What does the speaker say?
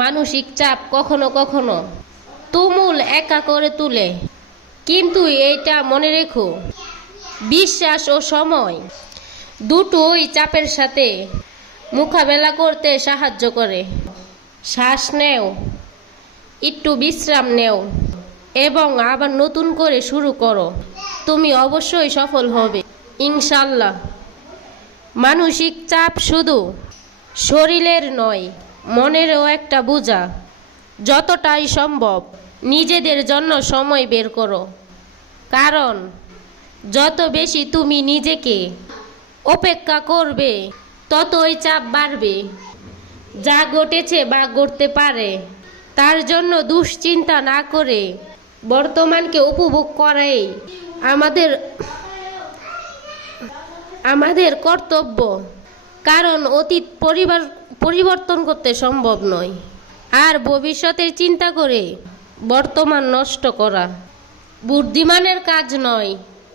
মানসিক চাপ কখনো কখনো তুমুল একা করে তুলে, কিন্তু এইটা মনে রেখো, বিশ্বাস ও সময় দুটোই চাপের সাথে মোকাবেলা করতে সাহায্য করে। শ্বাস নেও, একটু বিশ্রাম নেও এবং আবার নতুন করে শুরু করো। তুমি অবশ্যই সফল হবে, ইনশাল্লাহ। মানসিক চাপ শুধু শরীরের নয়, মনেরও একটা বোঝা। যতটাই সম্ভব নিজেদের জন্য সময় বের করো, কারণ যত বেশি তুমি নিজেকে অপেক্ষা করবে ততই চাপ বাড়বে। যা ঘটেছে বা ঘটতে পারে তার জন্য দুশ্চিন্তা না করে বর্তমানকে উপভোগ করাই আমাদের কর্তব্য, কারণ অতীত পরিবর্তন করতে সম্ভব নয়, আর ভবিষ্যতের চিন্তা করে বর্তমান নষ্ট করা বুদ্ধিমানের কাজ নয়।